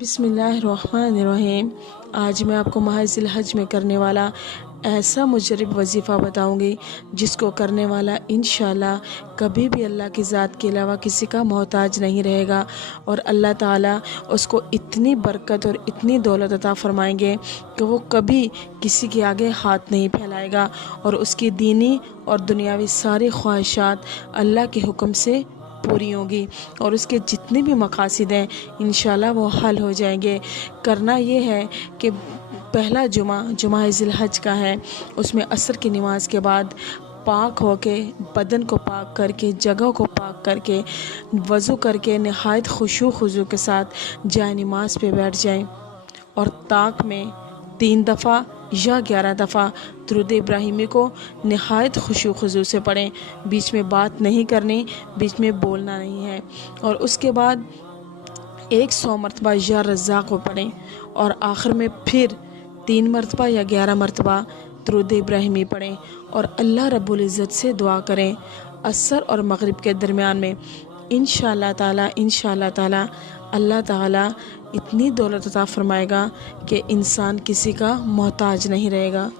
बिस्मिल्लाहिर्रहमानिर्रहीम। आज मैं आपको माह ज़िलहज में करने वाला ऐसा मुजरब वजीफ़ा बताऊंगी जिसको करने वाला इंशाअल्लाह कभी भी अल्लाह की ज़ात के अलावा किसी का मोहताज नहीं रहेगा और अल्लाह ताला उसको इतनी बरकत और इतनी दौलत अता फरमाएंगे कि वो कभी किसी के आगे हाथ नहीं फैलाएगा और उसकी दीनी और दुनियावी सारी ख्वाहिशात अल्लाह के हुक्म से पूरी होगी और उसके जितने भी मकासद हैं इंशाल्लाह वो हल हो जाएंगे। करना ये है कि पहला जुमा ज़िलहज का है, उसमें असर की नमाज के बाद पाक होके बदन को पाक करके जगह को पाक करके वज़ू करके नहायत खुशू खुजू के साथ जाए नमाज पे बैठ जाएं और ताक में 3 दफ़ा या 11 दफ़ा दुरूद इब्राहिमी को नहायत खुशू खुजू से पढ़ें। बीच में बात नहीं करनी, बीच में बोलना नहीं है। और उसके बाद 100 मरतबा या रज़्ज़ाक़ को पढ़ें और आखिर में फिर 3 मरतबा या 11 मरतबा दुरूद इब्राहिमी पढ़ें और अल्लाह रब्बुल इज़्ज़त से दुआ करें असर और मगरिब के दरमियान में। इंशाअल्लाह ताला अल्लाह ताला इतनी दौलत अता फरमाएगा कि इंसान किसी का मोहताज नहीं रहेगा।